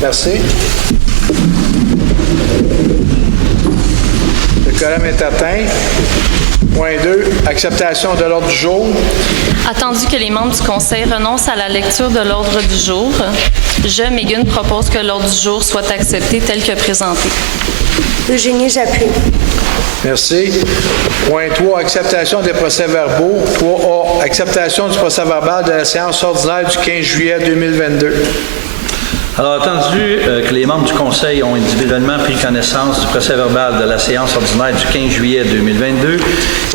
Merci. Le quorum est atteint. Point 2, acceptation de l'ordre du jour. Attendu que les membres du Conseil renoncent à la lecture de l'ordre du jour, je, Megan, propose que l'ordre du jour soit accepté tel que présenté. Eugénie, j'appuie. Merci. Point 3, acceptation des procès-verbaux. 3A, acceptation du procès-verbal de la séance ordinaire du 15 juillet 2022. Alors, attendu que les membres du Conseil ont individuellement pris connaissance du procès-verbal de la séance ordinaire du 15 juillet 2022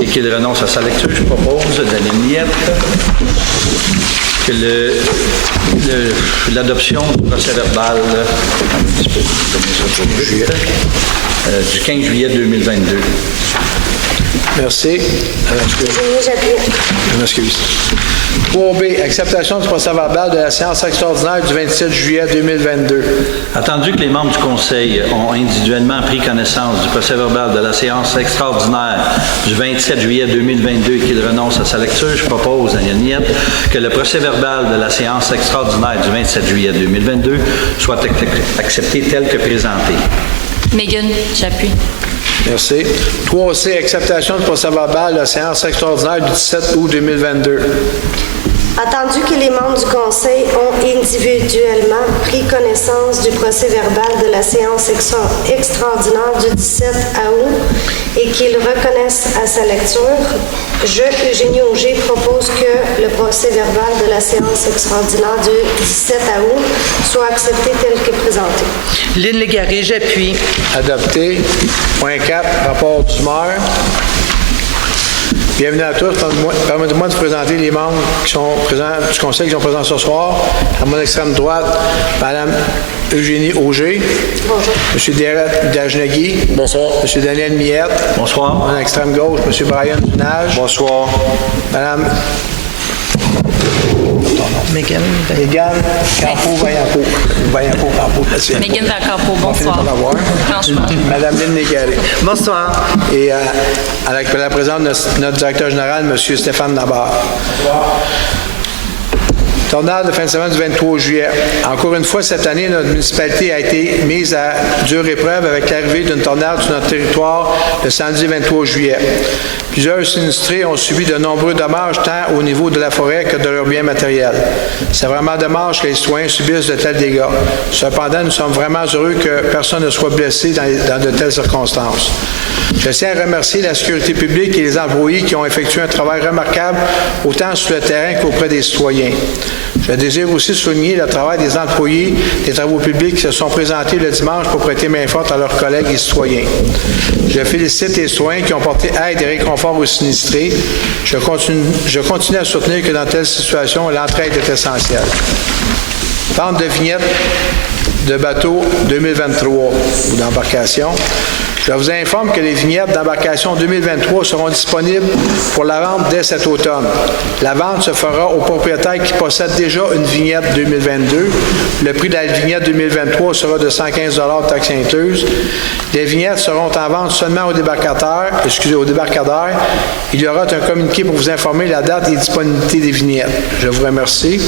et qu'ils renoncent à sa lecture, je propose, Daniel Miette, que l'adoption du procès-verbal du 15 juillet 2022. Merci. Eugénie, j'appuie. Je m'excuse. 3B, acceptation du procès-verbal de la séance extraordinaire du 27 juillet 2022. Attendu que les membres du Conseil ont individuellement pris connaissance du procès-verbal de la séance extraordinaire du 27 juillet 2022 et qu'ils renoncent à sa lecture, je propose, Daniel Miette, que le procès-verbal de la séance extraordinaire du 27 juillet 2022 soit accepté tel que présenté. Megan, j'appuie. Merci. 3C, acceptation du procès-verbal de la séance extraordinaire du 17 août 2022. Attendu que les membres du Conseil ont individuellement pris connaissance du procès-verbal de la séance extraordinaire du 17 août et qu'ils reconnaissent à sa lecture, je, Eugénie Auger, propose que le procès-verbal de la séance extraordinaire du 17 août soit accepté tel que présenté. Lynn Légaré, j'appuie. Adopté. Point 4, rapport du maire. Bienvenue à tous. Permettez-moi de vous présenter les membres qui sont présents du Conseil qui sont présents ce soir. À mon extrême droite, Mme Eugénie Auger. Bonjour. M. Derek Dajnagui. Bonsoir. M. Daniel Miette. Bonsoir. À mon extrême gauche, M. Brian Dunage. Bonsoir. Mme Megan. Megan Campo-Vaillancourt. Megan Valcampo, On finit bonsoir. par l'avoir. Franchement. Madame Lynn Légaré. Bonsoir. Et avec la présence de notre directeur général, M. Stéphane Nabarre. Tornade de fin de semaine du 23 juillet. Encore une fois, cette année, notre municipalité a été mise à dure épreuve avec l'arrivée d'une tornade sur notre territoire le samedi 23 juillet. Plusieurs sinistrés ont subi de nombreux dommages tant au niveau de la forêt que de leurs biens matériels. C'est vraiment dommage que les citoyens subissent de tels dégâts. Cependant, nous sommes vraiment heureux que personne ne soit blessé dans de telles circonstances. Je tiens à remercier la sécurité publique et les employés qui ont effectué un travail remarquable autant sur le terrain qu'auprès des citoyens. Je désire aussi souligner le travail des employés des travaux publics qui se sont présentés le dimanche pour prêter main forte à leurs collègues et citoyens. Je félicite les citoyens qui ont porté aide et réconfort aux sinistrés. Je continue à soutenir que dans telle situation, l'entraide est essentielle. Vente de vignettes de bateaux 2023 ou d'embarcation. Je vous informe que les vignettes d'embarcation 2023 seront disponibles pour la vente dès cet automne. La vente se fera aux propriétaires qui possèdent déjà une vignette 2022. Le prix de la vignette 2023 sera de 115 $ taxes incluses. Les vignettes seront en vente seulement aux débarcadères. Il y aura un communiqué pour vous informer de la date et disponibilité des vignettes. Je vous remercie.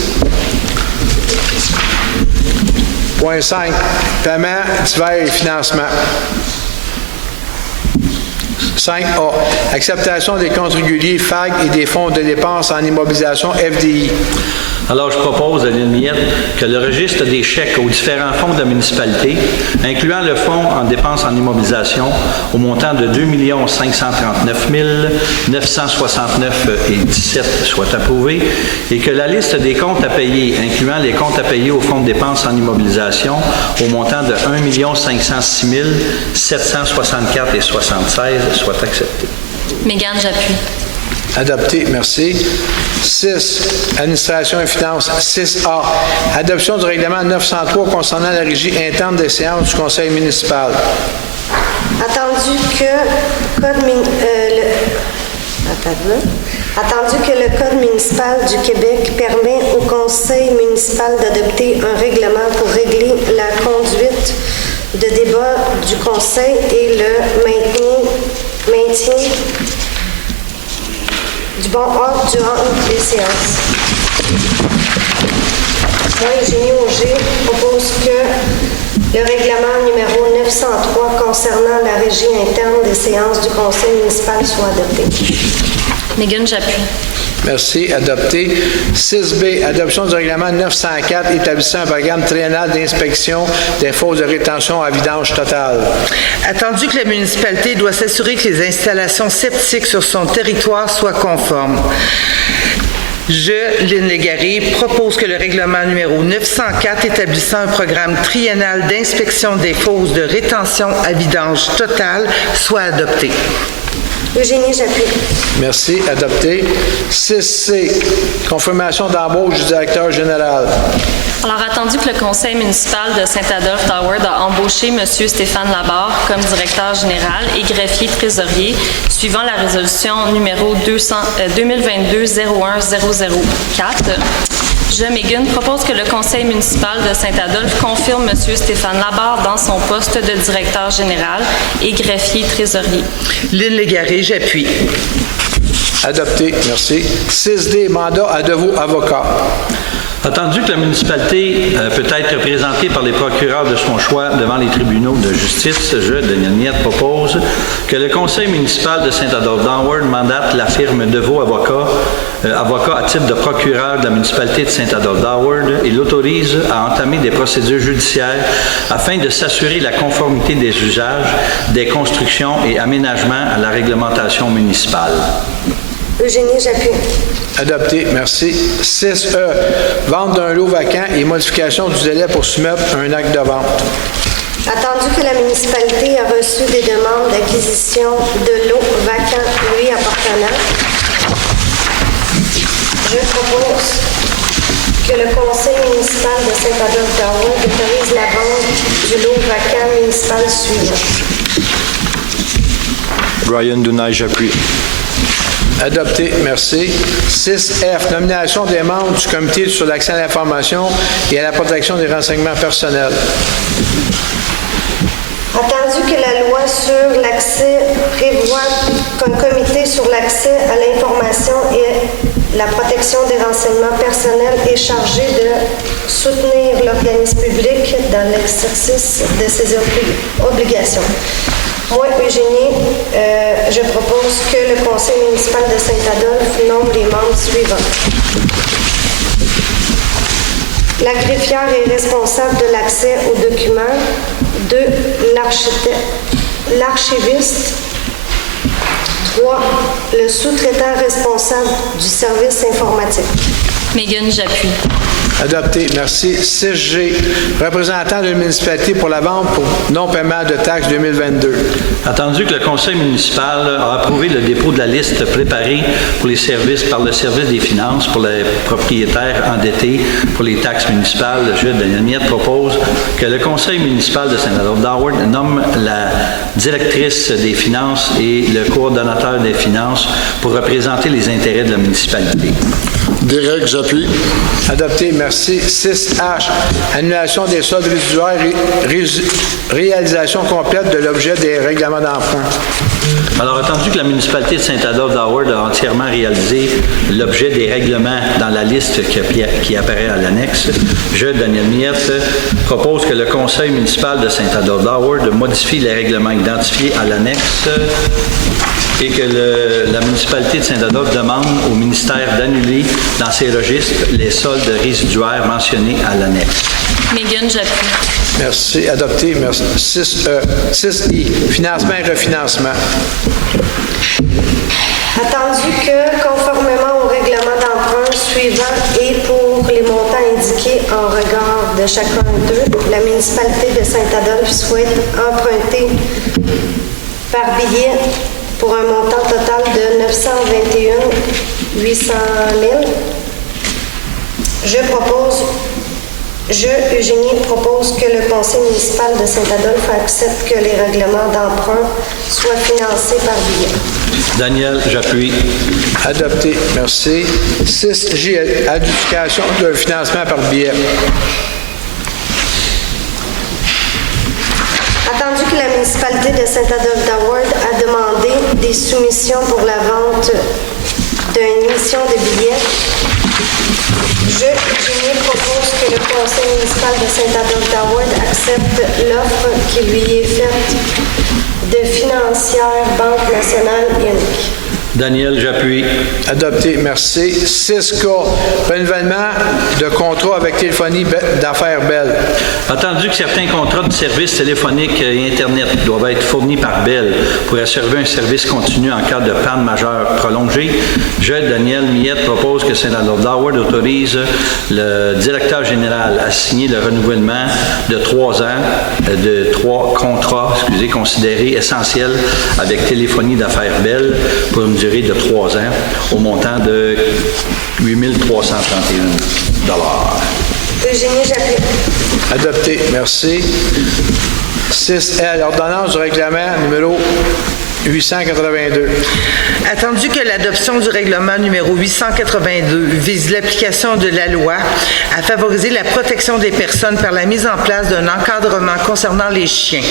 Point 5. Paiement divers et financement. 5A. Acceptation des comptes réguliers FAG et des fonds de dépenses en immobilisation FDI. Alors, je propose, Daniel Miette, que le registre des chèques aux différents fonds de la municipalité, incluant le fonds en dépenses en immobilisation au montant de 2 539 969,17 soit approuvé et que la liste des comptes à payer, incluant les comptes à payer au fonds de dépenses en immobilisation au montant de 1 506 764,76 soit acceptée. Megan, j'appuie. Adopté, merci. 6. Administration et finances. 6A. Adoption du règlement 903 concernant la régie interne des séances du conseil municipal. Attendu que le Code municipal du Québec permet au conseil municipal d'adopter un règlement pour régler la conduite de débat du conseil et le maintien du bon ordre durant les séances. Moi, Eugénie Auger, propose que le règlement numéro 903 concernant la régie interne des séances du conseil municipal soit adopté. Megan, j'appuie. Merci. Adopté. 6B, adoption du règlement 904 établissant un programme triennal d'inspection des fosses de rétention à vidange totale. Attendu que la municipalité doit s'assurer que les installations septiques sur son territoire soient conformes. Je, Lynn Légaré, propose que le règlement numéro 904 établissant un programme triennal d'inspection des fosses de rétention à vidange totale soit adopté. Eugénie, j'appuie. Merci. Adopté. 6C, confirmation d'embauche du directeur général. Alors, attendu que le conseil municipal de Saint-Adolphe-d'Howard a embauché M. Stéphane Labarre comme directeur général et greffier trésorier, suivant la résolution numéro 2022-01-004, je, Megan, propose que le conseil municipal de Saint-Adolphe confirme M. Stéphane Labarre dans son poste de directeur général et greffier trésorier. Lynn Légaré, j'appuie. Adopté. Merci. 6D, mandat à Deveau avocat. Attendu que la municipalité peut être représentée par les procureurs de son choix devant les tribunaux de justice, je, Daniel Miette, propose que le conseil municipal de Saint-Adolphe-d'Howard mandate la firme Deveau avocat à titre de procureur de la municipalité de Saint-Adolphe-d'Howard et l'autorise à entamer des procédures judiciaires afin de s'assurer la conformité des usages, des constructions et aménagements à la réglementation municipale. Eugénie, j'appuie. Adopté. Merci. 6E, vente d'un lot vacant et modification du délai pour soumettre un acte de vente. Attendu que la municipalité a reçu des demandes d'acquisition de lots vacants lui appartenant, je propose que le conseil municipal de Saint-Adolphe-d'Howard autorise la vente du lot vacant municipal suivant. Brian Dunay, j'appuie. Adopté. Merci. 6F, nomination des membres du comité sur l'accès à l'information et à la protection des renseignements personnels. Attendu que la loi sur l'accès prévoit qu'un comité sur l'accès à l'information et la protection des renseignements personnels est chargé de soutenir l'organisme public dans l'exercice de ses obligations. Moi, Eugénie, je propose que le conseil municipal de Saint-Adolphe nomme les membres suivants. La greffière est responsable de l'accès aux documents. 2. L'archiviste. 3. Le sous-traitant responsable du service informatique. Megan, j'appuie. Adopté. Merci. 6G, représentant de la municipalité pour la vente pour non-paiement de taxes 2022. Attendu que le conseil municipal a approuvé le dépôt de la liste préparée pour les services par le service des finances pour les propriétaires endettés pour les taxes municipales, je, Daniel Miette, propose que le conseil municipal de Saint-Adolphe-d'Howard nomme la directrice des finances et le coordonnateur des finances pour représenter les intérêts de la municipalité. Derek, j'appuie. Adopté. Merci. 6H, annulation des soldes résiduaires et réalisation complète de l'objet des règlements d'emprunt. Alors, attendu que la municipalité de Saint-Adolphe-d'Howard a entièrement réalisé l'objet des règlements dans la liste qui apparaît à l'annexe, je, Daniel Miette, propose que le conseil municipal de Saint-Adolphe-d'Howard modifie les règlements identifiés à l'annexe et que la municipalité de Saint-Adolphe demande au ministère d'annuler dans ses registres les soldes résiduaires mentionnés à l'annexe. Megan, j'appuie. Merci. Adopté. Merci. 6I, financement et refinancement. Attendu que, conformément au règlement d'emprunt suivant et pour les montants indiqués en regard de chacun d'eux, la municipalité de Saint-Adolphe souhaite emprunter par billet pour un montant total de 921 800 000. Eugénie, propose que le conseil municipal de Saint-Adolphe accepte que les règlements d'emprunt soient financés par billet. Daniel, j'appuie. Adopté. Merci. 6J, adjudication de financement par billet. Attendu que la municipalité de Saint-Adolphe-d'Howard a demandé des soumissions pour la vente d'une émission de billets, Je, Eugénie, propose que le conseil municipal de Saint-Adolphe-d'Howard accepte l'offre qui lui est faite de Financière Banque Nationale Inc. Daniel, j'appuie. Adopté, merci. 6K, renouvellement de contrat avec Téléphonie d'affaires Bell. Attendu que certains contrats de services téléphoniques et Internet doivent être fournis par Bell pour assurer un service continu en cas de panne majeure prolongée, je, Daniel Miette, propose que Saint-Adolphe-d'Howard autorise le directeur général à signer le renouvellement de 3 ans de 3 contrats, considérés essentiels avec Téléphonie d'affaires Bell pour une durée de 3 ans au montant de 8 331 $. Eugénie, j'appuie. Adopté, merci. 6L, ordonnance du règlement numéro 882. Attendu que l'adoption du règlement numéro 882 vise l'application de la loi à favoriser la protection des personnes par la mise en place d'un encadrement concernant les chiens,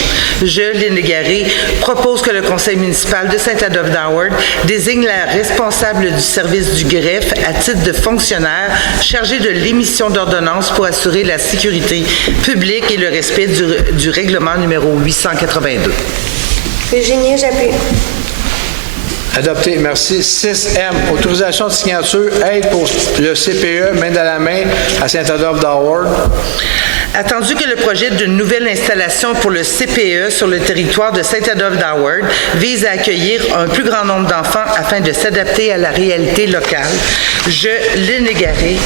je, Lynn Légaré, propose que le conseil municipal de Saint-Adolphe-d'Howard désigne la responsable du service du greffe à titre de fonctionnaire chargé de l'émission d'ordonnances pour assurer la sécurité publique et le respect du règlement numéro 882. Eugénie, j'appuie. Adopté, merci. 6M, autorisation de signature, aide pour le CPE, main dans la main, à Saint-Adolphe-d'Howard. Attendu que le projet d'une nouvelle installation pour le CPE sur le territoire de Saint-Adolphe-d'Howard vise à accueillir un plus grand nombre d'enfants afin de s'adapter à la réalité locale, je, Lynn Légaré,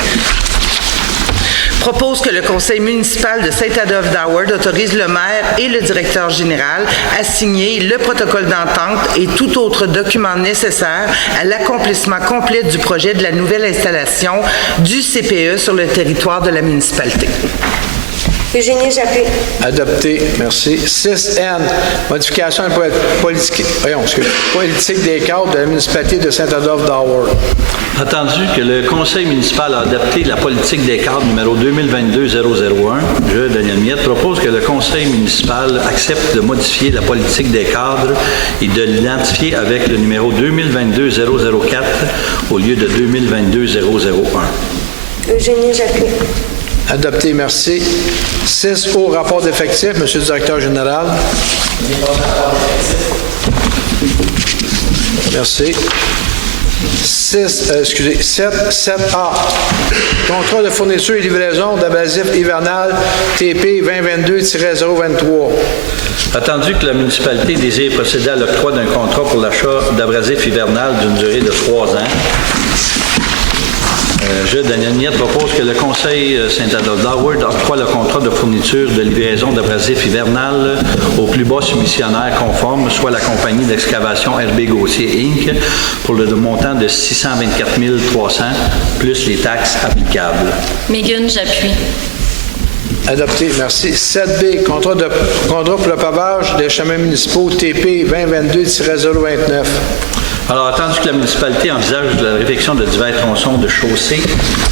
propose que le conseil municipal de Saint-Adolphe-d'Howard autorise le maire et le directeur général à signer le protocole d'entente et tout autre document nécessaire à l'accomplissement complet du projet de la nouvelle installation du CPE sur le territoire de la municipalité. Eugénie, j'appuie. Adopté, merci. 6N, modification de politique des cadres de la municipalité de Saint-Adolphe-d'Howard. Attendu que le conseil municipal a adopté la politique des cadres numéro 2022-001, je, Daniel Miette, propose que le conseil municipal accepte de modifier la politique des cadres et de l'identifier avec le numéro 2022-004 au lieu de 2022-001. Eugénie, j'appuie. Adopté, merci. 6O, rapport d'effectifs, Monsieur le directeur général. Merci. 7A, contrat de fourniture et livraison d'abrasif hivernal TP 2022-023. Attendu que la municipalité désire procéder à l'octroi d'un contrat pour l'achat d'abrasif hivernal d'une durée de 3 ans, je, Daniel Miette, propose que le conseil Saint-Adolphe-d'Howard octroie le contrat de fourniture de livraison d'abrasif hivernal au plus bas soumissionnaire conforme, soit la compagnie d'excavation RB Gauthier Inc., pour le montant de 624 300 plus les taxes applicables. Megan, j'appuie. Adopté, merci. 7B, contrat pour le pavage des chemins municipaux TP 2022-029. Alors, attendu que la municipalité envisage la réfection de divers tronçons de chaussée,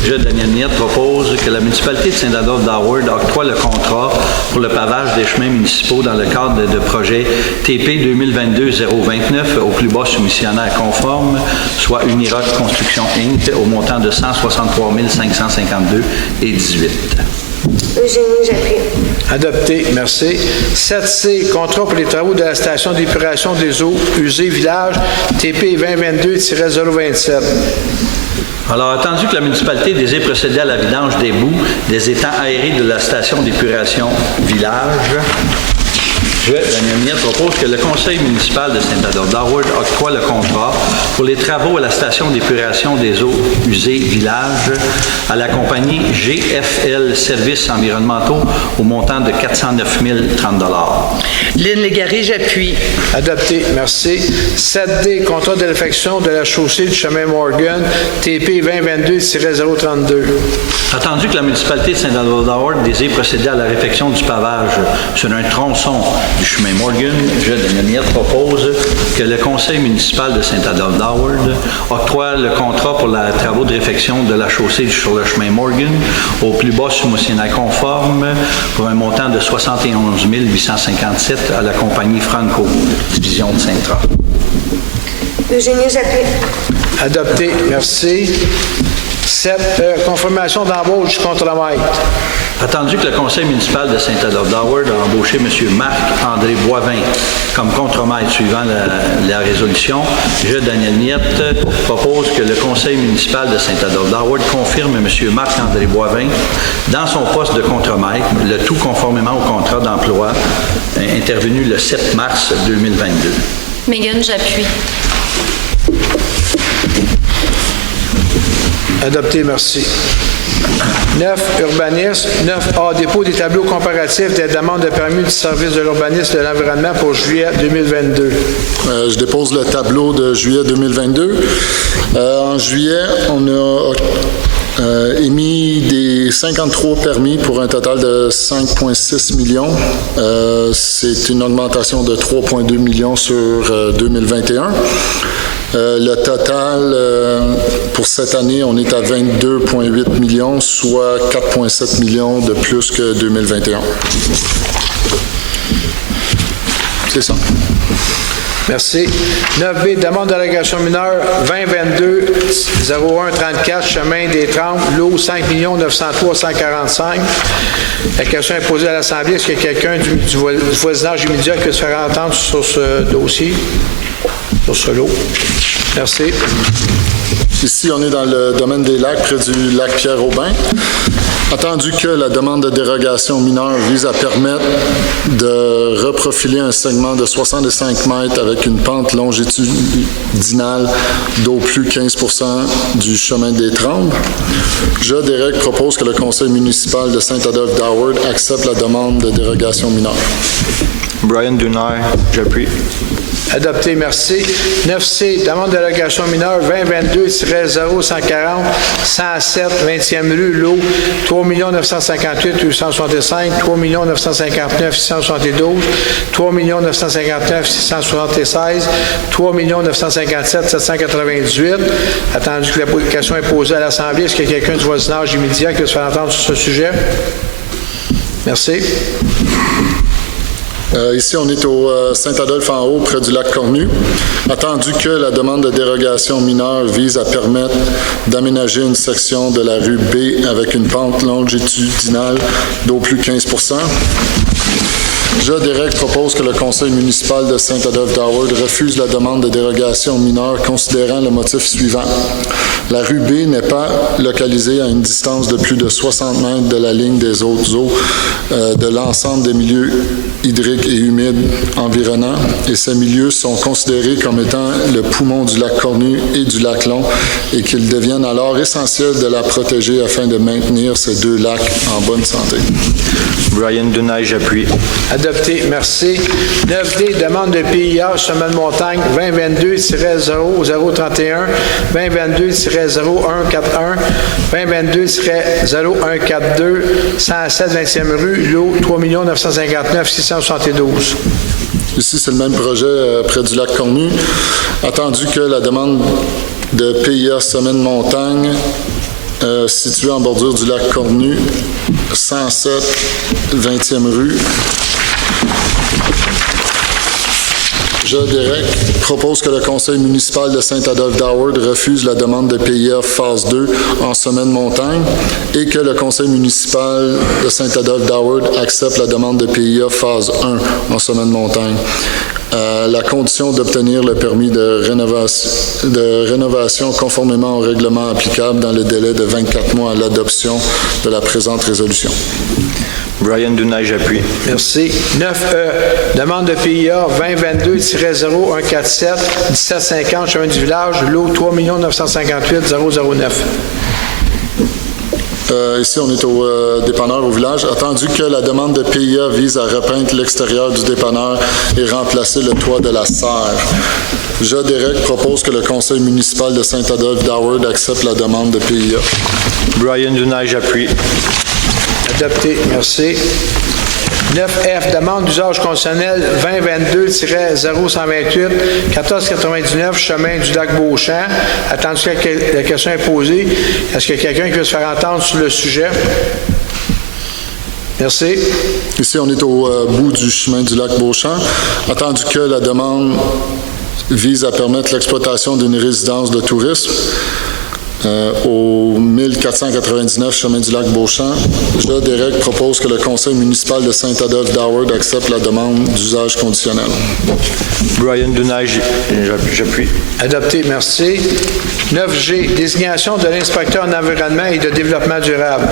je, Daniel Miette, propose que la municipalité de Saint-Adolphe-d'Howard octroie le contrat pour le pavage des chemins municipaux dans le cadre de projet TP 2022-029 au plus bas soumissionnaire conforme, soit Uniroc Construction Inc., au montant de 163 552 et 18. Eugénie, j'appuie. Adopté, merci. 7C, contrat pour les travaux de la station d'épuration des eaux usées village TP 2022-027. Alors, attendu que la municipalité désire procéder à la vidange des boues des étangs aérés de la station d'épuration village, je, Daniel Miette, propose que le conseil municipal de Saint-Adolphe-d'Howard octroie le contrat pour les travaux à la station d'épuration des eaux usées village à la compagnie GFL Services environnementaux au montant de 409 030 $. Lynn Légaré, j'appuie. Adopté, merci. 7D, contrat de réfection de la chaussée du chemin Morgan TP 2022-032. Attendu que la municipalité de Saint-Adolphe-d'Howard désire procéder à la réfection du pavage sur un tronçon du chemin Morgan, je, Daniel Miette, propose que le conseil municipal de Saint-Adolphe-d'Howard octroie le contrat pour les travaux de réfection de la chaussée sur le chemin Morgan au plus bas soumissionnaire conforme pour un montant de 71 857 à la compagnie Franco, division de Saint-Trat. Eugénie, j'appuie. Adopté, merci. 7E, confirmation d'embauche du contremaître. Attendu que le conseil municipal de Saint-Adolphe d'Howard a embauché M. Marc-André Boivin comme contremaître suivant la résolution, je, Daniel Niette, propose que le conseil municipal de Saint-Adolphe d'Howard confirme M. Marc-André Boivin dans son poste de contremaître, le tout conformément au contrat d'emploi intervenu le 7 mars 2022. Megan, j'appuie. Adopté, merci. 9, urbanisme. 9A, dépôt des tableaux comparatifs des demandes de permis du service de l'urbanisme et de l'environnement pour juillet 2022. Je dépose le tableau de juillet 2022. En juillet, on a émis des 53 permis pour un total de 5,6 millions. C'est une augmentation de 3,2 millions sur 2021. Le total, pour cette année, on est à 22,8 millions, soit 4,7 millions de plus que 2021. C'est ça. Merci. 9B, demande d'allégation mineure 2022-01-34, chemin des Trembles, lot 5 903 145. La question est posée à l'Assemblée. Est-ce qu'il y a quelqu'un du voisinage immédiat qui veut se faire entendre sur ce dossier, sur ce lot? Merci. Ici, on est dans le domaine des lacs, près du lac Pierre-Aubin. Attendu que la demande de dérogation mineure vise à permettre de reprofiler un segment de 65 mètres avec une pente longitudinale d'au plus 15 % du chemin des Trembles, je, Derek, propose que le conseil municipal de Saint-Adolphe d'Howard accepte la demande de dérogation mineure. Brian Dunay, j'appuie. Adopté, merci. 9C, demande d'allégation mineure 2022-0140, 107, 20e rue, lot 3 958 865, 3 959 672, 3 959 676, 3 957 798. Attendu que la question est posée à l'Assemblée, est-ce qu'il y a quelqu'un du voisinage immédiat qui veut se faire entendre sur ce sujet? Merci. Ici, on est au Saint-Adolphe-en-Haut, près du lac Cornu. Attendu que la demande de dérogation mineure vise à permettre d'aménager une section de la rue B avec une pente longitudinale d'au plus 15 %, je, Derek, propose que le conseil municipal de Saint-Adolphe d'Howard refuse la demande de dérogation mineure considérant le motif suivant. La rue B n'est pas localisée à une distance de plus de 60 mètres de la ligne des autres eaux de l'ensemble des milieux hydriques et humides environnants, et ces milieux sont considérés comme étant le poumon du lac Cornu et du lac Long, et qu'ils deviennent alors essentiels de la protéger afin de maintenir ces deux lacs en bonne santé. Brian Dunay, j'appuie. Adopté, merci. 9D, demande de PIA, chemin de montagne 2022-0031, 2022-0141, 2022-0142, 107 20e rue, lot 3 959 672. Ici, c'est le même projet près du lac Cornu. Attendu que la demande de PIA Sommet de montagne situé en bordure du lac Cornu, 107 20e rue. Je, Derek, propose que le conseil municipal de Saint-Adolphe d'Howard refuse la demande de PIA phase 2 en sommet de montagne et que le conseil municipal de Saint-Adolphe d'Howard accepte la demande de PIA phase 1 en sommet de montagne. La condition d'obtenir le permis de rénovation conformément au règlement applicable dans le délai de 24 mois à l'adoption de la présente résolution. Brian Dunay, j'appuie. Merci. 9E, demande de PIA 2022-0147, 1750, chemin du village, lot 3 958 009. Ici, on est au dépanneur au village. Attendu que la demande de PIA vise à repeindre l'extérieur du dépanneur et remplacer le toit de la serre, je, Derek, propose que le conseil municipal de Saint-Adolphe d'Howard accepte la demande de PIA. Brian Dunay, j'appuie. Adopté, merci. 9F, demande d'usage conditionnel 2022-0128, 1499, chemin du lac Beauchamp. Attendu que la question est posée, est-ce qu'il y a quelqu'un qui veut se faire entendre sur le sujet? Merci. Ici, on est au bout du chemin du lac Beauchamp. Attendu que la demande vise à permettre l'exploitation d'une résidence de tourisme, au 1499 chemin du lac Beauchamp. Je, Derek, propose que le conseil municipal de Saint-Adolphe d'Howard accepte la demande d'usage conditionnel. Brian Dunay, j'appuie. Adopté, merci. 9G, désignation de l'inspecteur en environnement et de développement durable.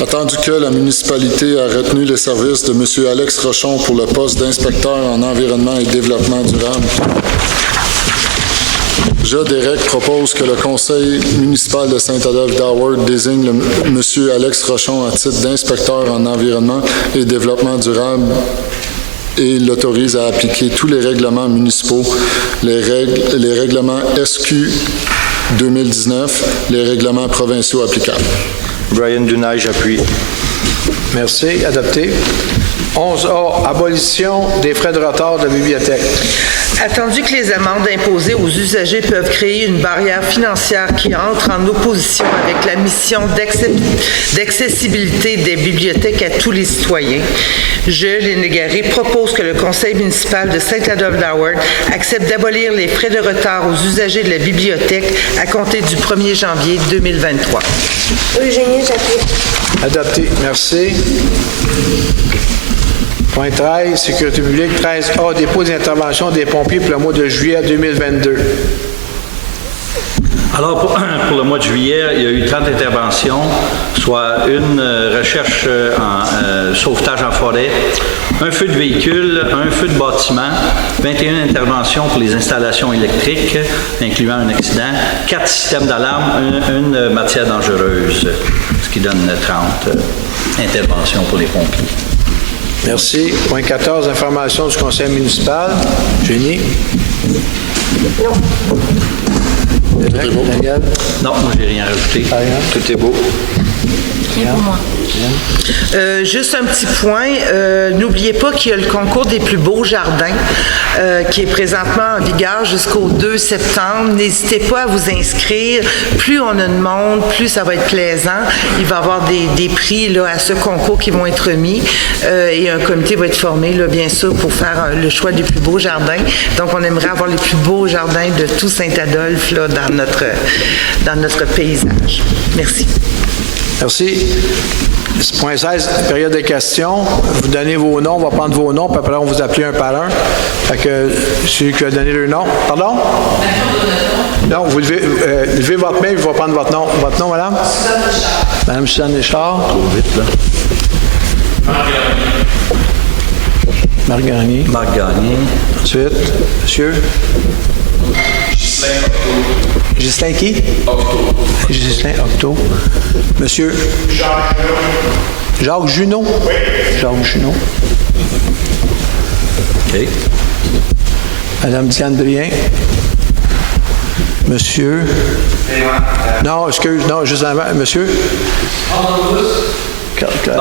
Attendu que la municipalité a retenu les services de M. Alex Rochon pour le poste d'inspecteur en environnement et développement durable, je, Derek, propose que le conseil municipal de Saint-Adolphe d'Howard désigne M. Alex Rochon à titre d'inspecteur en environnement et développement durable et l'autorise à appliquer tous les règlements municipaux, les règlements SQ 2019, les règlements provinciaux applicables. Brian Dunay, j'appuie. Merci, adopté. 11A, abolition des frais de retard de bibliothèque. Attendu que les amendes imposées aux usagers peuvent créer une barrière financière qui entre en opposition avec la mission d'accessibilité des bibliothèques à tous les citoyens, je, Lynn Légaré, propose que le conseil municipal de Saint-Adolphe d'Howard accepte d'abolir les frais de retard aux usagers de la bibliothèque à compter du 1er janvier 2023. Eugénie, j'appuie. Adopté, merci. Point 13, sécurité publique. 13A, dépôt d'intervention des pompiers pour le mois de juillet 2022. Alors, pour le mois de juillet, il y a eu 30 interventions, soit une recherche en sauvetage en forêt, un feu de véhicule, un feu de bâtiment, 21 interventions pour les installations électriques, incluant un accident, 4 systèmes d'alarme, une matière dangereuse, ce qui donne 30 interventions pour les pompiers. Merci. Point 14, information du conseil municipal. Génie. Non. Daniel. Non, moi, j'ai rien rajouté. Tout est beau. Rien pour moi. Juste un petit point, n'oubliez pas qu'il y a le concours des plus beaux jardins qui est présentement en vigueur jusqu'au 2 septembre. N'hésitez pas à vous inscrire. Plus on a de monde, plus ça va être plaisant. Il va y avoir des prix là, à ce concours qui vont être remis et un comité va être formé, là, bien sûr, pour faire le choix des plus beaux jardins. Donc, on aimerait avoir les plus beaux jardins de tout Saint-Adolphe là, dans notre paysage. Merci. Merci. Point 16, période de questions. Vous donnez vos noms, on va prendre vos noms, puis après on va vous appeler un par un. Fait que celui qui a donné le nom. Pardon? Non, vous levez votre main, je vais prendre votre nom. Votre nom, madame? Madame Suzanne Richard. Trop vite, là. Marc Gagné. Marc Gagné. Ensuite, monsieur. Ghislain qui? Octo. Ghislain Octo. Monsieur? Jacques Junot. Oui. Jacques Junot. OK. Madame Diane Brien. Monsieur? Non, excuse, non, juste avant. Monsieur? Ah,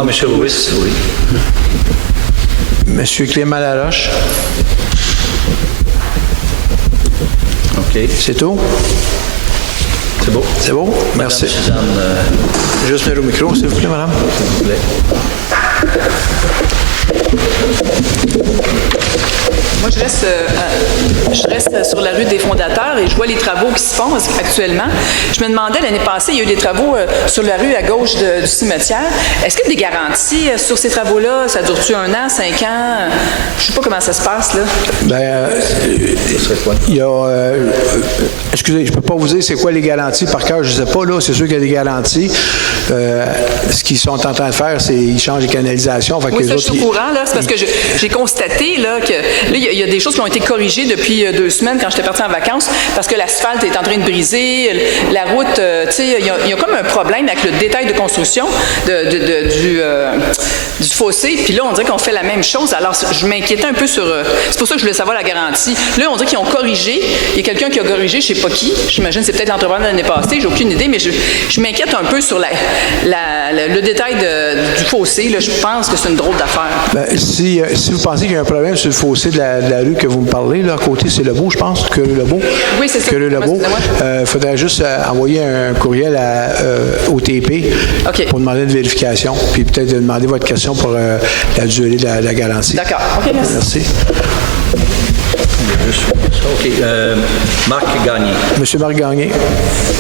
monsieur Louis, oui. Monsieur Clément Laroche. OK. C'est tout? C'est beau. C'est beau? Merci. Madame Suzanne, Juste venir au micro, s'il vous plaît, madame. s'il vous plaît. Moi, je reste sur la rue des Fondateurs et je vois les travaux qui se font actuellement. Je me demandais, l'année passée, il y a eu des travaux sur la rue à gauche du cimetière. Est-ce qu'il y a des garanties sur ces travaux-là? Ça dure-tu 1 an, 5 ans? Je ne sais pas comment ça se passe, là. Ben, il y a... excusez, je ne peux pas vous dire c'est quoi les garanties par cœur, je ne sais pas, là, c'est sûr qu'il y a des garanties. Ce qu'ils sont en train de faire, c'est qu'ils changent les canalisations. Fait que Oui, les ça, autres, je suis au courant, là. C'est parce que j'ai constaté, là, que là, il y a des choses qui ont été corrigées depuis 2 semaines quand j'étais partie en vacances parce que l'asphalte est en train de briser. La route, tu sais, il y a comme un problème avec le détail de construction du fossé. Puis là, on dirait qu'on fait la même chose. Alors, je m'inquiétais un peu sur... c'est pour ça que je voulais savoir la garantie. Là, on dirait qu'ils ont corrigé. Il y a quelqu'un qui a corrigé, je ne sais pas qui. J'imagine que c'est peut-être l'entrepreneur de l'année passée. J'ai aucune idée, mais je m'inquiète un peu sur le détail du fossé. Là, je pense que c'est une drôle d'affaire. Ben, si vous pensez qu'il y a un problème sur le fossé de la rue que vous me parlez, là, à côté, c'est Lebeau, je pense, que Lebeau. Oui, c'est ça. Que Lebeau. Il faudrait juste envoyer un courriel au TP pour demander une vérification, puis peut-être demander votre question pour la durée de la garantie. D'accord. OK, merci. Merci. OK. Marc Gagné. Monsieur Marc Gagné.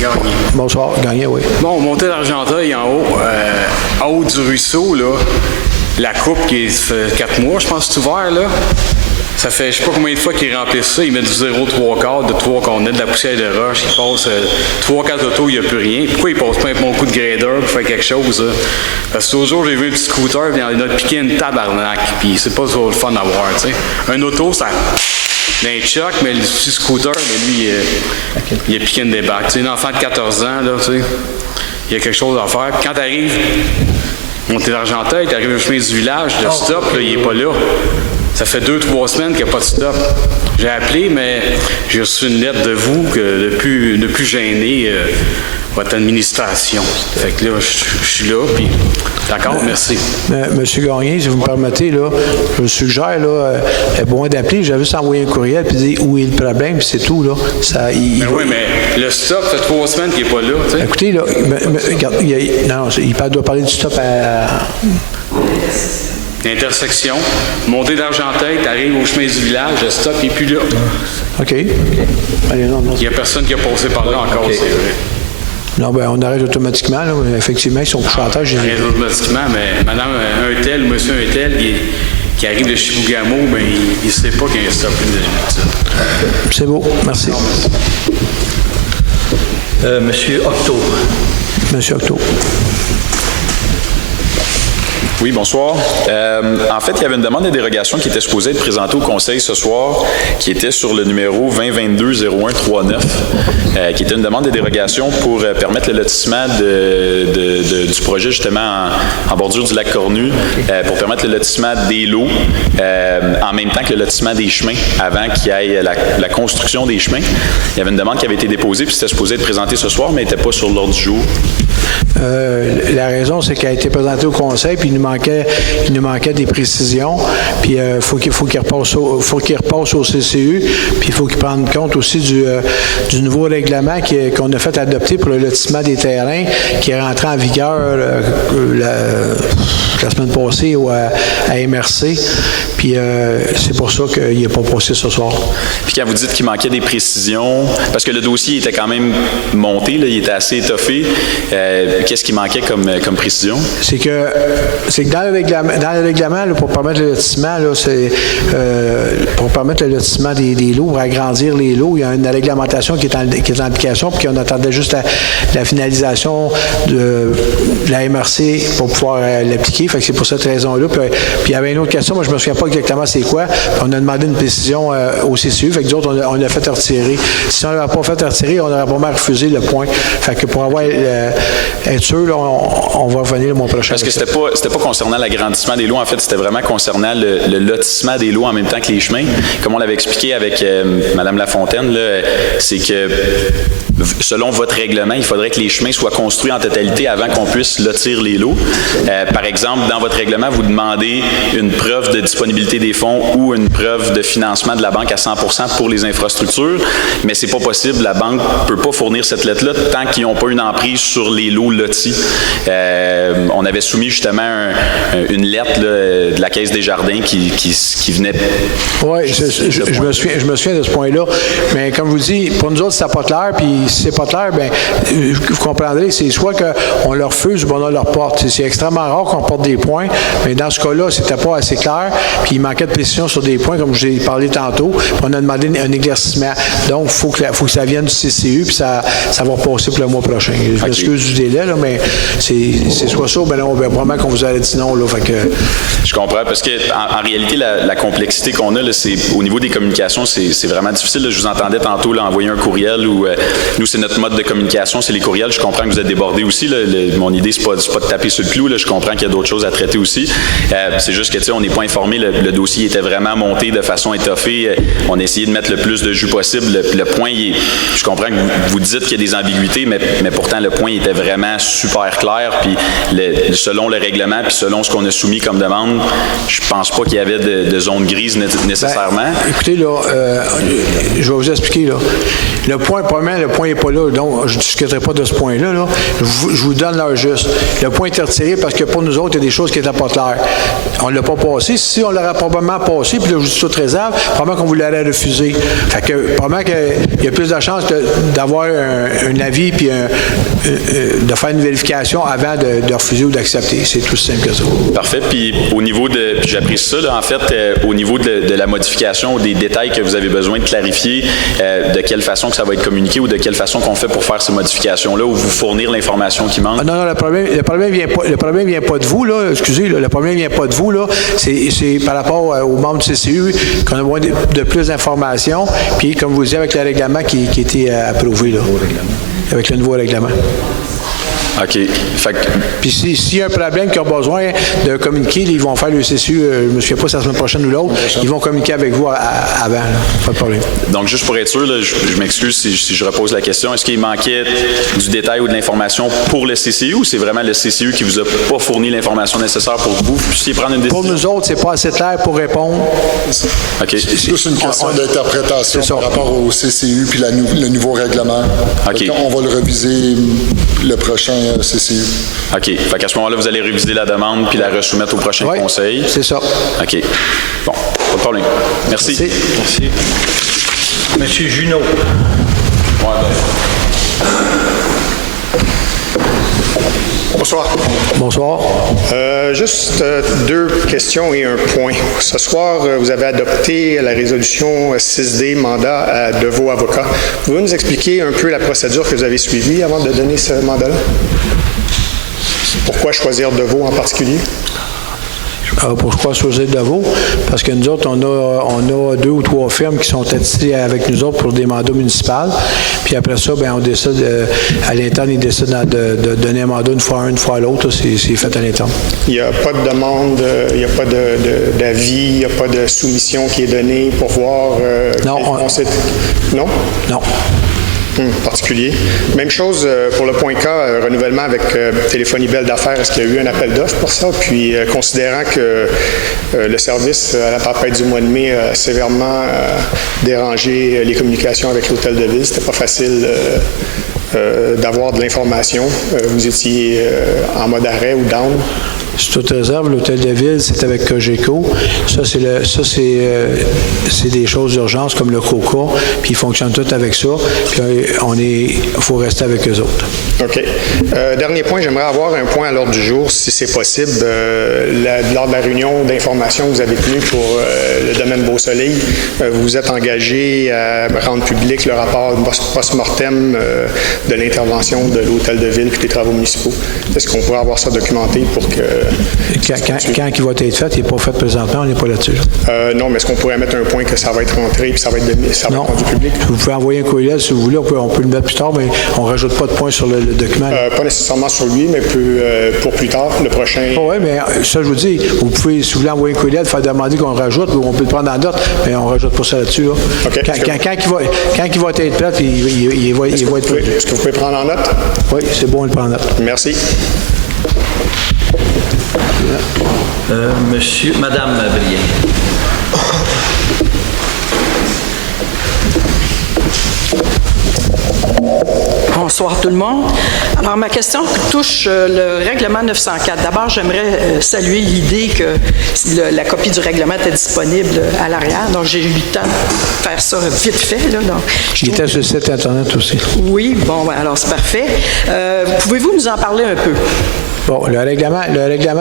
Gagné. Bonsoir, Gagné, oui. Bon, montée d'Argenteuil en haut du ruisseau, là, la coupe qui fait 4 mois, je pense que c'est ouvert, là. Ça fait je sais pas combien de fois qu'ils remplissent ça, ils mettent du 0,3 de 3 cornets, de la poussière de roche, ils passent 3-4 autos, il n'y a plus rien. Pourquoi ils passent pas un bon coup de grader pour faire quelque chose, là? Parce que l'autre j'ai vu un petit scooter, puis il a piqué une tabarnak, puis c'est pas trop le fun à voir, tu sais. Un auto, ça... d'un choc, mais le petit scooter, lui, il a piqué une débarque. Tu sais, un enfant de 14 ans, là, tu sais, il y a quelque chose à faire. Puis quand t'arrives, montée d'Argenteuil, t'arrives au chemin du village, le stop, là, il est pas là. Ça fait 2-3 semaines qu'il n'y a pas de stop. J'ai appelé, mais j'ai reçu une lettre de vous de plus gêner votre administration. Fait que là, je suis là, puis d'accord, merci. Monsieur Gagné, si vous me permettez, là, je vous suggère, là, bon d'appeler, j'avais juste envoyé un courriel puis dire où est le problème, puis c'est tout, là. Oui, mais le stop, ça fait 3 semaines qu'il n'est pas là, tu sais. Écoutez, là, regarde, il doit parler du stop à... Intersection, montée d'Argenteuil, t'arrives au chemin du village, le stop n'est plus là. OK. Allez, non. Il n'y a personne qui a passé par là encore, c'est vrai. Non, ben on arrête automatiquement, là. Effectivement, ils sont couchanteurs. On arrête automatiquement, mais madame un tel, monsieur un tel, qui arrive de Chibougamau, ben il ne sait pas qu'il y a un stop de C'est beau, merci. Monsieur Octo. Monsieur Octo. Oui, bonsoir. En fait, il y avait une demande de dérogation qui était supposée être présentée au Conseil ce soir, qui était sur le numéro 2022-0139, qui était une demande de dérogation pour permettre le lotissement du projet justement en bordure du lac Cornu, pour permettre le lotissement des lots en même temps que le lotissement des chemins, avant qu'il y ait la construction des chemins. Il y avait une demande qui avait été déposée, puis c'était supposé être présentée ce soir, mais n'était pas sur l'ordre du jour. La raison, c'est qu'elle a été présentée au Conseil, puis il nous manquait des précisions, puis faut qu'il repasse au CCU, puis il faut qu'il prenne compte aussi du nouveau règlement qu'on a fait adopter pour le lotissement des terrains, qui est rentré en vigueur la semaine passée à MRC, puis c'est pour ça qu'il n'est pas passé ce soir. Puis quand vous dites qu'il manquait des précisions, parce que le dossier était quand même monté, là, il était assez étoffé, qu'est-ce qui manquait comme précision? C'est que dans le règlement là, pour permettre le lotissement, là, pour permettre le lotissement des lots, pour agrandir les lots, il y a une réglementation qui est en application, puis on attendait juste la finalisation de la MRC pour pouvoir l'appliquer. Fait que c'est pour cette raison-là. Puis il y avait une autre question, moi je me souviens pas exactement c'est quoi. Puis on a demandé une précision au CCU. Fait que d'autres, on l'a fait retirer. Si on ne l'avait pas fait retirer, on aurait probablement refusé le point. Fait que pour avoir être sûr, là, on va revenir le mois prochain. Parce que c'était pas concernant l'agrandissement des lots, en fait, c'était vraiment concernant le lotissement des lots en même temps que les chemins. Comme on l'avait expliqué avec Mme Lafontaine, là, c'est que selon votre règlement, il faudrait que les chemins soient construits en totalité avant qu'on puisse lotir les lots. Par exemple, dans votre règlement, vous demandez une preuve de disponibilité des fonds ou une preuve de financement de la banque à 100% pour les infrastructures, mais c'est pas possible. La banque peut pas fournir cette lettre-là tant qu'ils n'ont pas une emprise sur les lots lotis. On avait soumis justement une lettre là, de la Caisse des Jardins qui venait... Oui, je me souviens de ce point-là, mais comme je vous dis, pour nous autres, c'est pas clair, puis si c'est pas clair, bien, vous comprendrez, c'est soit qu'on leur refuse ou on leur porte. C'est extrêmement rare qu'on porte des points, mais dans ce cas-là, c'était pas assez clair, puis il manquait de précision sur des points, comme je l'ai parlé tantôt, puis on a demandé un éclaircissement. Donc, il faut que ça vienne du CCU, puis ça va repasser pour le mois prochain. Je m'excuse du délai, là, mais c'est soit ça, ben là, on va probablement qu'on vous aurait dit non, là, fait que... Je comprends, parce que en réalité, la complexité qu'on a, là, c'est au niveau des communications, c'est vraiment difficile. Là. Je vous entendais tantôt là, envoyer un courriel où nous, c'est notre mode de communication, c'est les courriels. Je comprends que vous êtes débordés aussi. Là. Mon idée, c'est pas de taper sur le clou. Là. Je comprends qu'il y a d'autres choses à traiter aussi. C'est juste que, tu sais, on n'est pas informé. Le dossier était vraiment monté de façon étoffée. On a essayé de mettre le plus de jus possible. Le point, je comprends que vous dites qu'il y a des ambiguïtés, mais pourtant, le point était vraiment super clair. Puis, selon le règlement, puis selon ce qu'on a soumis comme demande, je pense pas qu'il y avait de zone grise nécessairement. Ben, écoutez, là, je vais vous expliquer, là. Le point n'est pas là, donc je ne discuterai pas de ce point-là. Là. Je vous donne l'heure juste. Le point est retiré parce que pour nous autres, il y a des choses qui n'étaient pas claires. On ne l'a pas passé. Si on l'aurait probablement passé, puis là, je dis toute réserve, probablement qu'on vous l'aurait refusé. Fait que probablement qu'il y a plus de chances d'avoir un avis puis de faire une vérification avant de refuser ou d'accepter. C'est tout simple que ça. Parfait. Puis au niveau de, puis j'apprécie ça, là, en fait, au niveau de la modification ou des détails que vous avez besoin de clarifier, de quelle façon que ça va être communiqué ou de quelle façon qu'on fait pour faire ces modifications-là ou vous fournir l'information qui manque? Non, le problème vient pas de vous, là. Excusez, là, le problème vient pas de vous, là. C'est par rapport aux membres du CCU qu'on a besoin de plus d'informations. Puis, comme vous disiez, avec le règlement qui a été approuvé, là. Avec le nouveau règlement. OK. Fait que... Puis s'il y a un problème qu'ils ont besoin de communiquer, ils vont faire le CCU, je ne me souviens pas si c'est la semaine prochaine ou l'autre, ils vont communiquer avec vous avant, là. Pas de problème. Donc, juste pour être sûr, là, je m'excuse si je repose la question, est-ce qu'il manquait du détail ou de l'information pour le CCU ou c'est vraiment le CCU qui vous a pas fourni l'information nécessaire pour que vous puissiez prendre une décision? Pour nous autres, c'est pas assez clair pour répondre. OK. C'est plus une question d'interprétation par rapport au CCU puis le nouveau règlement. OK. On va le reviser le prochain CCU. OK. Fait qu'à ce moment-là, vous allez réviser la demande puis la resoumettre au prochain conseil. C'est ça. OK. Bon, pas de problème. Merci. Merci. Monsieur Junot. Bonsoir. Bonsoir. Juste deux questions et un point. Ce soir, vous avez adopté la résolution 6D, mandat de vos avocats. Pouvez-vous nous expliquer un peu la procédure que vous avez suivie avant de donner ce mandat-là? Pourquoi choisir Deveau en particulier? Pourquoi choisir Deveau? Parce que nous autres, on a 2 ou 3 firmes qui sont attestées avec nous autres pour des mandats municipaux. Puis après ça, bien, on décide, à l'interne, ils décident de donner un mandat une fois l'autre. C'est fait à l'interne. Il n'y a pas de demande, il n'y a pas d'avis, il n'y a pas de soumission qui est donnée pour voir... non. Non? Non. Particulier. Même chose pour le point K, renouvellement avec Téléphonie Belle d'affaires. Est-ce qu'il y a eu un appel d'offres pour ça? Puis, considérant que le service à la tempête du mois de mai a sévèrement dérangé les communications avec l'Hôtel de Ville, c'était pas facile d'avoir de l'information. Vous étiez en mode arrêt ou down? C'est toute réserve. L'Hôtel de Ville, c'est avec Cogeco. Ça, c'est des choses d'urgence comme le COCA, puis ils fonctionnent tous avec ça. Puis il faut rester avec eux autres. OK. Dernier point, j'aimerais avoir un point à l'ordre du jour, si c'est possible. Lors de la réunion d'information que vous avez tenue pour le domaine Beau-Soleil, vous vous êtes engagé à rendre public le rapport post-mortem de l'intervention de l'Hôtel de Ville et des travaux municipaux. Est-ce qu'on pourrait avoir ça documenté pour que... Quand il va être fait, il n'est pas fait présentement, on n'est pas là-dessus. Non, mais est-ce qu'on pourrait mettre un point que ça va être rentré et ça va être rendu public? Vous pouvez envoyer un courriel si vous voulez, on peut le mettre plus tard, mais on ne rajoute pas de points sur le document. Pas nécessairement sur lui, mais pour plus tard, le prochain. Oui, mais ça, je vous dis, vous pouvez, si vous voulez envoyer un courriel, faire demander qu'on rajoute, ou on peut le prendre en note, mais on ne rajoute pas ça là-dessus. Là. Okay, quand il va être prêt, il va être prêt. Est-ce que vous pouvez prendre en note? Oui, c'est bon, on le prend en note. Merci. Madame Brier. Bonsoir tout le monde. Alors, ma question touche le règlement 904. D'abord, j'aimerais saluer l'idée que la copie du règlement était disponible à l'arrière. Donc, j'ai eu le temps de faire ça vite fait. Là. Donc, il était sur le site Internet aussi. Oui, bon, alors c'est parfait. Pouvez-vous nous en parler un peu? Bon, le règlement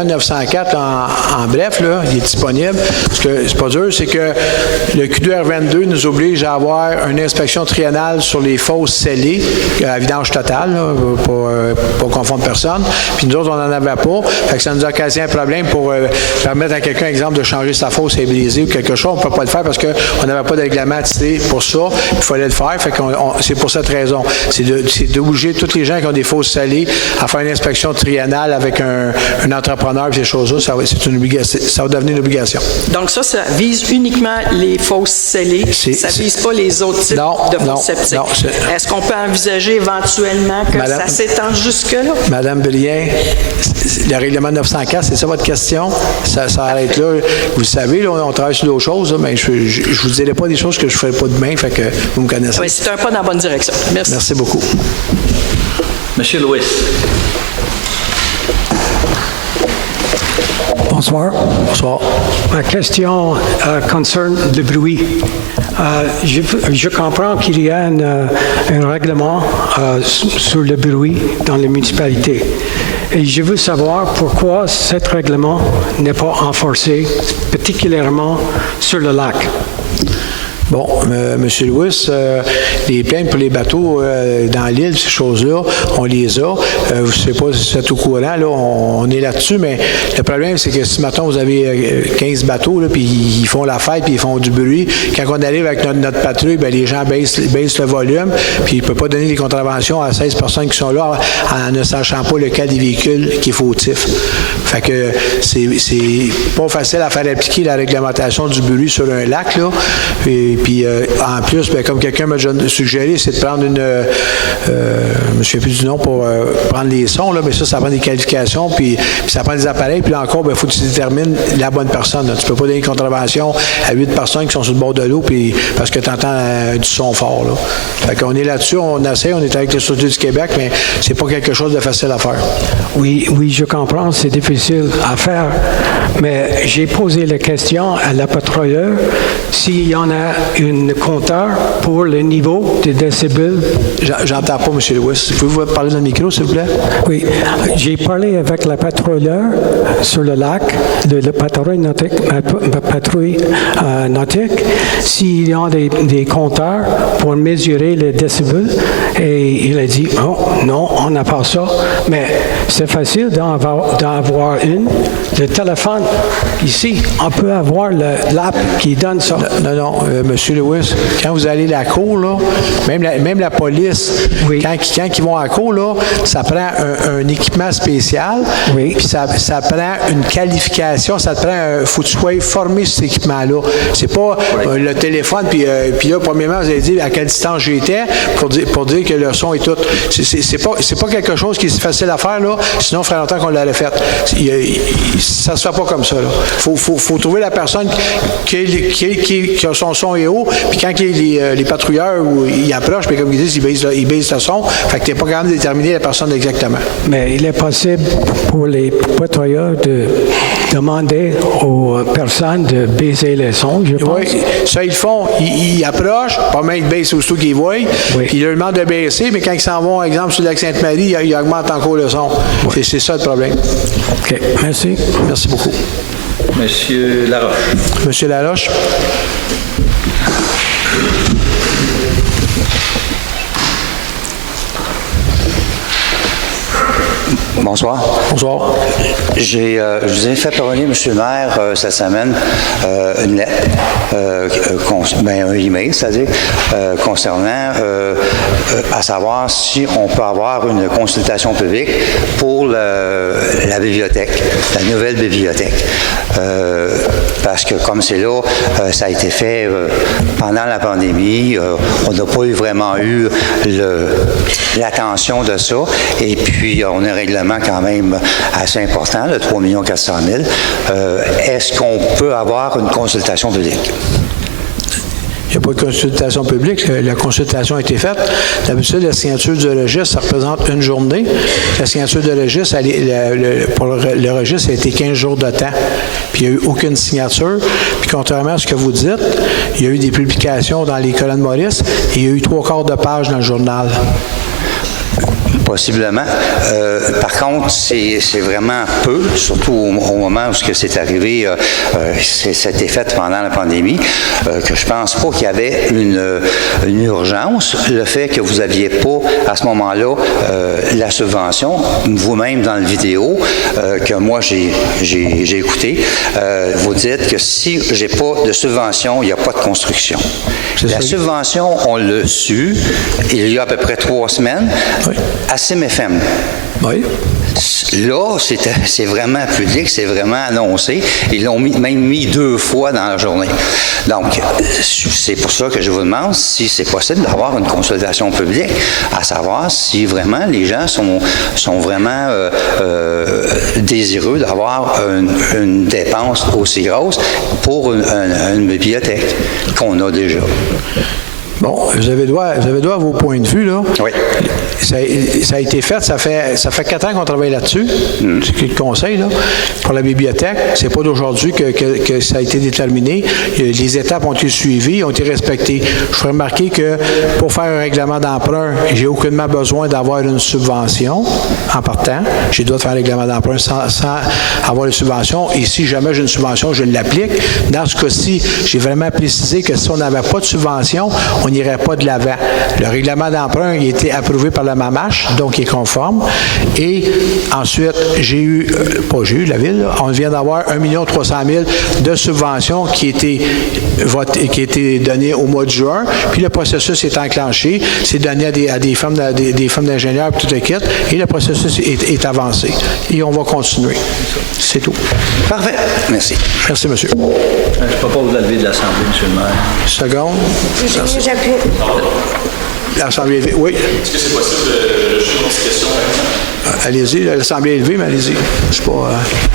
904, en bref, là, il est disponible. Ce que c'est pas dur, c'est que le QDR22 nous oblige à avoir une inspection triennale sur les fosses scellées, à vidange totale, là, pas confondre personne. Puis nous autres, on n'en avait pas. Fait que ça nous a occasionné un problème pour permettre à quelqu'un, exemple, de changer sa fosse et briser ou quelque chose. On ne peut pas le faire parce qu'on n'avait pas de règlement pour ça. Il fallait le faire. Fait que c'est pour cette raison. C'est d'obliger tous les gens qui ont des fosses scellées à faire une inspection triennale avec un entrepreneur et ces choses-là, ça va devenir une obligation. Donc ça vise uniquement les fosses scellées. Ça ne vise pas les autres types de fosses septiques. Est-ce qu'on peut envisager éventuellement que ça s'étende s'étend jusque-là. Madame Brien, le règlement 904, c'est ça votre question? Ça arrête là. Vous le savez, là, on travaille sur d'autres choses, là, mais je ne vous dirai pas des choses que je ne ferai pas demain, fait que vous me connaissez. Oui, c'est un pas dans la bonne direction. Merci. Merci beaucoup. Monsieur Louis. Bonsoir. Bonsoir. Ma question concerne le bruit. Je comprends qu'il y a un règlement sur le bruit dans les municipalités. Et je veux savoir pourquoi ce règlement n'est pas renforcé, particulièrement sur le lac. Bon, M. Louis, les plaintes pour les bateaux dans l'île, ces choses-là, on les a. Je ne sais pas si c'est au courant, là, on est là-dessus, mais le problème, c'est que si, maintenant vous avez 15 bateaux, là, puis ils font la fête, puis ils font du bruit, quand on arrive avec notre patrouille, bien, les gens baissent le volume, puis ils ne peuvent pas donner des contraventions à 16 personnes qui sont là en ne sachant pas lequel des véhicules qui est fautif. Fait que c'est pas facile à faire appliquer la réglementation du bruit sur un lac, là. Et puis, en plus, bien, comme quelqu'un m'a déjà suggéré, c'est de prendre je ne me souviens plus du nom pour prendre les sons, là, mais ça prend des qualifications, puis ça prend des appareils, puis là encore, il faut que tu détermines la bonne personne. Là. Tu ne peux pas donner une contravention à 8 personnes qui sont sur le bord de l'eau, puis parce que tu entends du son fort. Là. Fait qu'on est là-dessus, on essaie, on est avec le Société du Québec, mais c'est pas quelque chose de facile à faire. Oui, je comprends, c'est difficile à faire, mais j'ai posé la question à la patrouilleur s'il y en a un compteur pour le niveau de décibels. J'entends pas, M. Lewis. Pouvez-vous parler dans le micro, s'il vous plaît? Oui. J'ai parlé avec la patrouilleur sur le lac, la patrouille nautique, s'il y a des compteurs pour mesurer les décibels. Et il a dit, oh, non, on n'a pas ça. Mais c'est facile d'en avoir une. Le téléphone, ici, on peut avoir l'app qui donne ça. Non, M. Lewis, quand vous allez à la cour, là, même la police, oui. quand ils vont à la cour, là, ça prend un équipement spécial, oui. Puis ça prend une qualification, ça te prend, faut que tu sois formé sur cet équipement-là. C'est pas le téléphone, puis là, premièrement, vous allez dire à quelle distance j'étais pour dire que le son est tout. C'est pas quelque chose qui est facile à faire, là, sinon, il ferait longtemps qu'on l'aurait fait. Ça se fait pas comme ça, là. Faut trouver la personne qui a son son est haut, puis quand les patrouilleurs ils approchent, puis comme ils disent, ils baissent le son, fait que tu n'es pas capable de déterminer la personne exactement. Mais il est possible pour les patrouilleurs de demander aux personnes de baisser le son, je pense. Oui, ça, ils le font. Ils approchent, pas mal ils baissent aussitôt qu'ils voient, puis ils leur demandent de baisser, mais quand ils s'en vont, par exemple, sur le lac Sainte-Marie, ils augmentent encore le son. Oui. C'est ça le problème. OK, merci. Merci beaucoup. Monsieur Laroche. Monsieur Laroche. Bonsoir. Bonsoir. Je vous ai fait parvenir, M. le maire, cette semaine, une lettre, un email, c'est-à-dire, concernant à savoir si on peut avoir une consultation publique pour la bibliothèque, la nouvelle bibliothèque. Parce que comme c'est là, ça a été fait pendant la pandémie, on n'a pas vraiment eu l'attention de ça, et puis on a un règlement quand même assez important, le 3 400 000. Est-ce qu'on peut avoir une consultation publique? Il n'y a pas de consultation publique. La consultation a été faite. D'habitude, la signature du registre, ça représente une journée. La signature du registre, pour le registre, ça a été 15 jours de temps. Puis il n'y a eu aucune signature. Puis contrairement à ce que vous dites, il y a eu des publications dans les colonnes Maurice et il y a eu 3/4 de page dans le journal. Possiblement. Par contre, c'est vraiment peu, surtout au moment où c'est arrivé, c'était fait pendant la pandémie, que je pense pas qu'il y avait une urgence. Le fait que vous n'aviez pas, à ce moment-là, la subvention, vous-même dans la vidéo, que moi j'ai écouté, vous dites que si j'ai pas de subvention, il n'y a pas de construction. La subvention, on l'a su il y a à peu près 3 semaines. Oui. À CIM-FM. Oui. Là, c'est vraiment public, c'est vraiment annoncé. Ils l'ont même mis 2 fois dans la journée. Donc, c'est pour ça que je vous demande si c'est possible d'avoir une consultation publique, à savoir si vraiment les gens sont vraiment désireux d'avoir une dépense aussi grosse pour une bibliothèque qu'on a déjà. Bon, vous avez droit à vos points de vue, là. Oui. Ça a été fait, ça fait 4 ans qu'on travaille là-dessus. C'est le conseil, là, pour la bibliothèque. C'est pas d'aujourd'hui que ça a été déterminé. Les étapes ont été suivies, ont été respectées. Je ferai remarquer que pour faire un règlement d'emprunt, j'ai aucunement besoin d'avoir une subvention en partant. J'ai le droit de faire un règlement d'emprunt sans avoir une subvention. Et si jamais j'ai une subvention, je l'applique. Dans ce cas-ci, j'ai vraiment précisé que si on n'avait pas de subvention, on n'irait pas de l'avant. Le règlement d'emprunt il a été approuvé par la MAMACH, donc il est conforme. Et ensuite, la Ville, on vient d'avoir 1 300 000 de subventions qui a été données au mois de juin. Puis le processus est enclenché. C'est donné à des firmes d'ingénieurs, tout le kit. Et le processus est avancé. Et on va continuer. C'est tout. Parfait. Merci. Merci, monsieur. Je propose de la levée de l'Assemblée, monsieur le maire. Seconde. J'appuie. L'Assemblée, oui. Est-ce que c'est possible de juste une petite question? Allez-y, l'Assemblée est levée, mais allez-y. Je sais pas.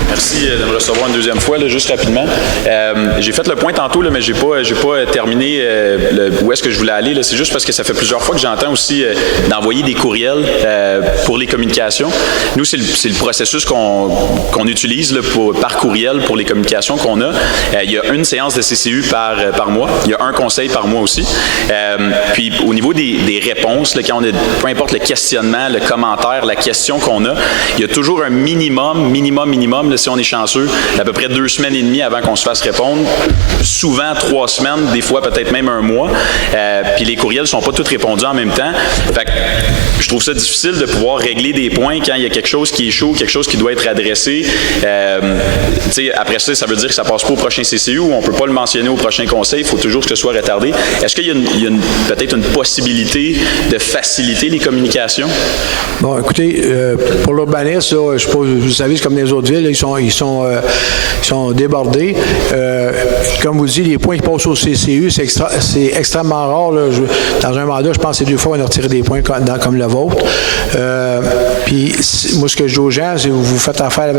Merci de me recevoir une deuxième fois, là, juste rapidement. J'ai fait le point tantôt, là, mais j'ai pas terminé où est-ce que je voulais aller. Là. C'est juste parce que ça fait plusieurs fois que j'entends aussi d'envoyer des courriels pour les communications. Nous, c'est le processus qu'on utilise là, par courriel pour les communications qu'on a. Il y a une séance de CCU par mois. Il y a un conseil par mois aussi. Puis au niveau des réponses, là, quand on a, peu importe le questionnement, le commentaire, la question qu'on a, il y a toujours un minimum, là, si on est chanceux, à peu près 2 semaines et demie avant qu'on se fasse répondre. Souvent 3 semaines, des fois peut-être même 1 mois. Puis les courriels ne sont pas tous répondus en même temps. Fait que je trouve ça difficile de pouvoir régler des points quand il y a quelque chose qui est chaud, quelque chose qui doit être adressé. Après ça veut dire que ça passe pas au prochain CCU ou on peut pas le mentionner au prochain conseil. Il faut toujours que ce soit retardé. Est-ce qu'il y a peut-être une possibilité de faciliter les communications? Bon, écoutez, pour l'urbanisme, je suppose, vous savez, c'est comme les autres villes, là, ils sont débordés. Comme vous dites, les points qui passent au CCU, c'est extrêmement rare. Là. Dans un mandat, je pense que c'est 2 fois qu'on a retiré des points comme le vôtre. Puis, moi, ce que je dis aux gens, c'est que vous faites affaire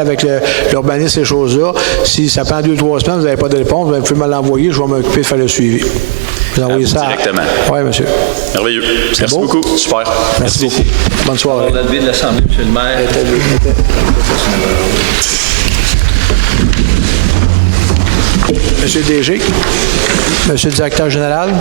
avec l'urbanisme, ces choses-là. Si ça prend 2-3 semaines, vous n'avez pas de réponse, vous pouvez me l'envoyer, je vais m'occuper de faire le suivi. Vous envoyez ça directement. Oui, monsieur. Merveilleux. Merci beaucoup. Super. Merci beaucoup. Bonne soirée. Pour la levée de l'Assemblée, monsieur le maire. Monsieur le DG, monsieur le directeur général.